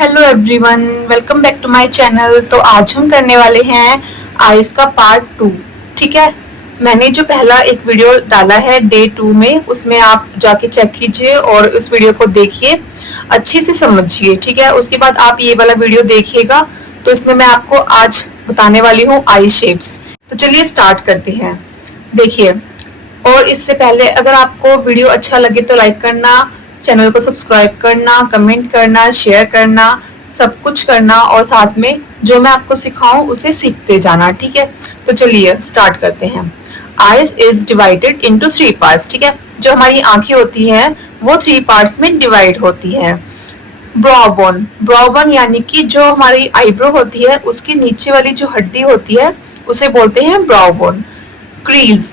Hello everyone, welcome back to my channel. तो आज हम करने वाले हैं आइज का पार्ट 2। ठीक है, मैंने जो पहला एक वीडियो डाला है डे 2 में, उसमें आप जाके चेक कीजिए और उस वीडियो को देखिए, अच्छे से समझिए। ठीक है, उसके बाद आप ये वाला वीडियो देखिएगा। तो इसमें मैं आपको आज बताने वाली हूँ आई शेप्स। तो चलिए स्टार्ट करते हैं। देखिए, और इससे पहले अगर आपको वीडियो अच्छा लगे तो लाइक करना, चैनल को सब्सक्राइब करना, कमेंट करना, शेयर करना, सब कुछ करना, और साथ में जो मैं आपको सिखाऊं उसे सीखते जाना। ठीक है, तो चलिए स्टार्ट करते हैं। Eyes is divided into 3 parts. ठीक है, जो हमारी आंखें होती हैं वो 3 पार्ट्स में डिवाइड होती है। ब्रोबोन, ब्रोबोन यानी कि जो हमारी आईब्रो होती है उसकी नीचे वाली जो हड्डी होती है उसे बोलते हैं ब्रोबोन। क्रीज,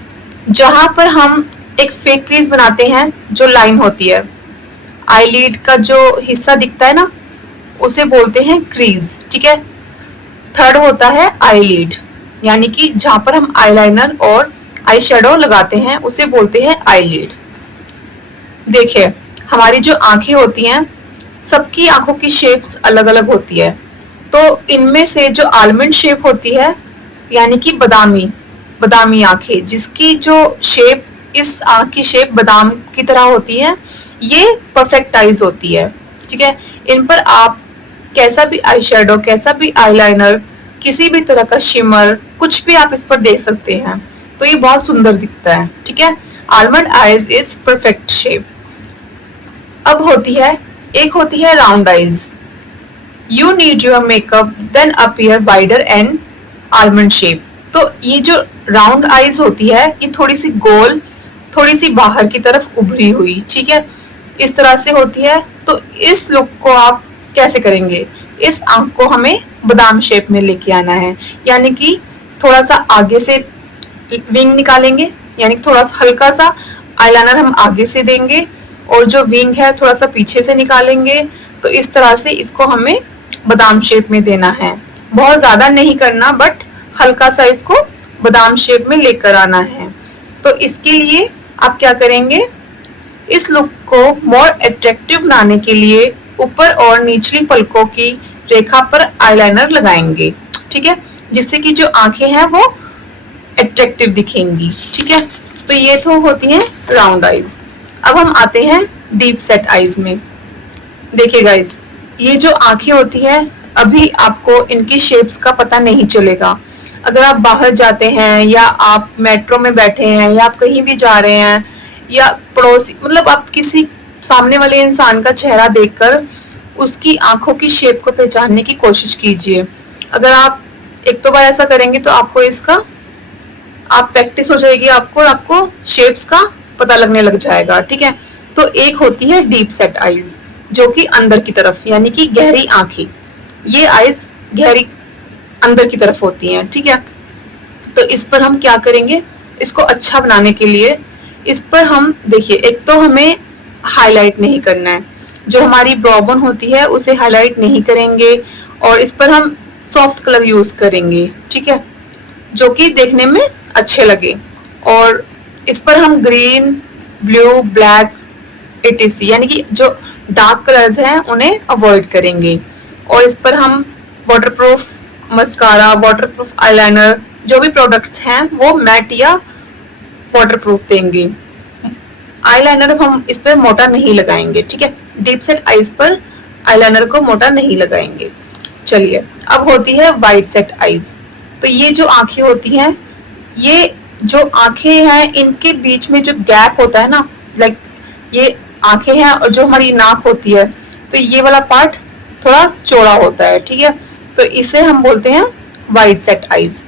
जहां पर हम एक फेक क्रीज बनाते हैं, जो लाइन होती है, आईलिड का जो हिस्सा दिखता है ना, उसे बोलते हैं क्रीज। ठीक है, थर्ड होता है आईलिड, यानी कि जहां पर हम आईलाइनर और आई शेडो लगाते हैं उसे बोलते हैं आईलिड। देखिए, हमारी जो आंखें होती हैं, सबकी आंखों की शेप्स अलग अलग होती है। तो इनमें से जो आलमंड शेप होती है, यानी कि बादामी बादामी आंखें, जिसकी जो शेप, इस आंख की शेप बादाम की तरह होती है, ये परफेक्ट आईज होती है। ठीक है, इन पर आप कैसा भी आई शेडो, कैसा भी आईलाइनर, किसी भी तरह का शिमर, कुछ भी आप इस पर दे सकते हैं, तो ये बहुत सुंदर दिखता है। ठीक है, almond eyes is perfect shape. अब एक होती है round eyes. You need your makeup then appear wider and almond shape. तो ये जो राउंड आईज होती है, ये थोड़ी सी गोल, थोड़ी सी बाहर की तरफ उभरी हुई, ठीक है, इस तरह से होती है। तो इस लुक को आप कैसे करेंगे? इस आंख को हमें बादाम शेप में लेके आना है, यानी कि थोड़ा सा आगे से विंग निकालेंगे, यानी थोड़ा सा हल्का सा आईलाइनर हम आगे से देंगे और जो विंग है थोड़ा सा पीछे से निकालेंगे। तो इस तरह से इसको हमें बादाम शेप में देना है। बहुत ज्यादा नहीं करना, बट हल्का सा इसको बादाम शेप में लेकर आना है। तो इसके लिए आप क्या करेंगे? इस लुक को मोर अट्रैक्टिव बनाने के लिए ऊपर और निचली पलकों की रेखा पर आईलाइनर लगाएंगे। ठीक है, जिससे कि जो आंखें हैं वो अट्रैक्टिव दिखेंगी। ठीक है, तो ये तो होती हैं राउंड आईज। अब हम आते हैं डीप सेट आईज में। देखिए गाइस, ये जो आंखें होती हैं, अभी आपको इनकी शेप्स का पता नहीं चलेगा। अगर आप बाहर जाते हैं, या आप मेट्रो में बैठे हैं, या आप कहीं भी जा रहे हैं, या पड़ोसी, मतलब आप किसी सामने वाले इंसान का चेहरा देखकर उसकी आंखों की शेप को पहचानने की कोशिश कीजिए। अगर आप एक दो बार ऐसा करेंगे तो आपको इसका आप प्रैक्टिस हो जाएगी, आपको शेप्स का पता लगने लग जाएगा। ठीक है, तो एक होती है डीप सेट आईज, जो कि अंदर की तरफ, यानी कि गहरी आंखें, ये आईज गहरी अंदर की तरफ होती हैं। ठीक है, तो इस पर हम क्या करेंगे? इसको अच्छा बनाने के लिए इस पर हम, देखिए, एक तो हमें हाईलाइट नहीं करना है, जो हमारी ब्रोबोन होती है उसे हाईलाइट नहीं करेंगे, और इस पर हम सॉफ्ट कलर यूज करेंगे। ठीक है, जो कि देखने में अच्छे लगे। और इस पर हम ग्रीन, ब्लू, ब्लैक, एटीसी, यानी कि जो डार्क कलर्स हैं उन्हें अवॉइड करेंगे। और इस पर हम वाटरप्रूफ मस्कारा, वाटरप्रूफ आईलाइनर, जो भी प्रोडक्ट्स हैं वो मैट या वाटरप्रूफ देंगे। आईलाइनर हम इस पर मोटा नहीं लगाएंगे। ठीक है, डीप सेट आईज पर आईलाइनर को मोटा नहीं लगाएंगे। चलिए, अब होती है वाइड सेट आईज। तो ये जो आंखें होती हैं, ये जो आंखें हैं इनके बीच में जो गैप होता है ना, लाइक ये आंखें हैं और जो हमारी नाक होती है, तो ये वाला पार्ट थोड़ा चौड़ा होता है। ठीक है, तो इसे हम बोलते हैं वाइड सेट आईज।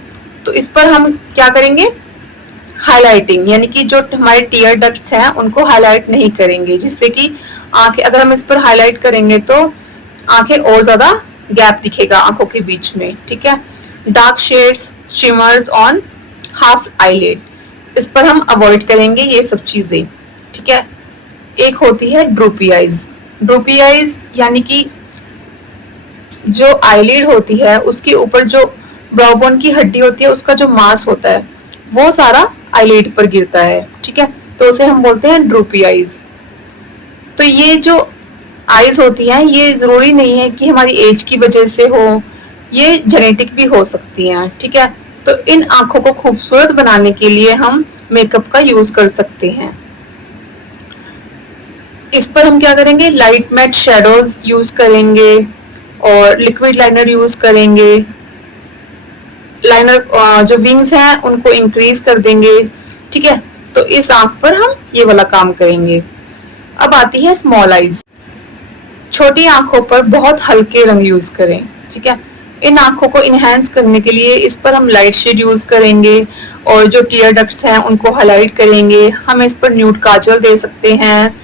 तो इस पर हम क्या करेंगे? हाईलाइटिंग, यानी कि जो हमारे टीयर डक्ट्स हैं उनको हाईलाइट नहीं करेंगे, जिससे कि आंखें, अगर हम इस पर हाईलाइट करेंगे तो आंखें और ज्यादा गैप दिखेगा आंखों के बीच में। ठीक है, dark shades, shimmers on half eyelid, इस पर हम अवॉइड करेंगे ये सब चीजें। ठीक है, एक होती है ड्रूपी आईज। ड्रूपी आईज यानी कि जो आईलिड होती है उसके ऊपर जो ब्रोबोन की हड्डी होती है, उसका जो मांस होता है वो सारा आईलिड पर गिरता है। ठीक है, तो उसे हम बोलते हैं ड्रूपी आईज। तो ये जो आईज होती हैं ये जरूरी नहीं है कि हमारी एज की वजह से हो, ये जेनेटिक भी हो सकती हैं, ठीक है। तो इन आंखों को खूबसूरत बनाने के लिए हम मेकअप का यूज कर सकते हैं। इस पर हम क्या करेंगे, लाइट मैट शेडोज यूज करेंगे और लिक्विड लाइनर यूज करेंगे। लाइनर जो विंग्स हैं उनको इंक्रीज कर देंगे, ठीक है। तो इस आंख पर हम ये वाला काम करेंगे। अब आती है स्मॉल आईज। छोटी आंखों पर बहुत हल्के रंग यूज करें, ठीक है। इन आंखों को इनहेंस करने के लिए इस पर हम लाइट शेड यूज करेंगे और जो टीयर डक्ट्स हैं उनको हाईलाइट करेंगे। हम इस पर न्यूड काजल दे सकते हैं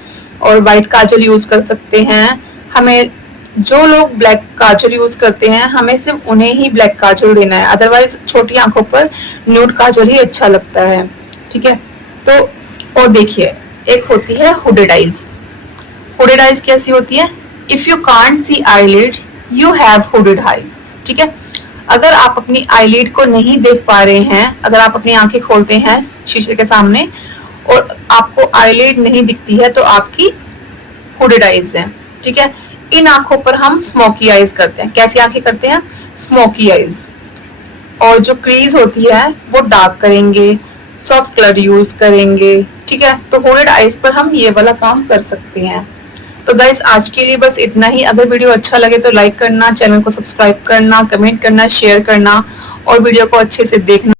और वाइट काजल यूज कर सकते हैं। हमें जो लोग ब्लैक काजल यूज करते हैं हमें सिर्फ उन्हें ही ब्लैक काजल देना है, अदरवाइज छोटी आंखों पर न्यूड काजल ही अच्छा लगता है, ठीक है। तो और देखिए एक होती है हुडेड आईज। हुडेड आईज कैसी होती है, if you can't see eyelid you have hooded eyes, ठीक है। अगर आप अपनी आईलिड को नहीं देख पा रहे हैं, अगर आप अपनी आंखें खोलते हैं शीशे के सामने और आपको आईलिड नहीं दिखती है तो आपकी हुडेड आईज है, ठीक है। इन आंखों पर हम स्मोकी आईज करते हैं। कैसी आंखें करते हैं, स्मोकी आईज। और जो क्रीज होती है वो डार्क करेंगे, सॉफ्ट कलर यूज करेंगे, ठीक है। तो हुडेड आईज पर हम ये वाला काम कर सकते हैं। तो गाइस आज के लिए बस इतना ही। अगर वीडियो अच्छा लगे तो लाइक करना, चैनल को सब्सक्राइब करना, कमेंट करना, शेयर करना और वीडियो को अच्छे से देखना।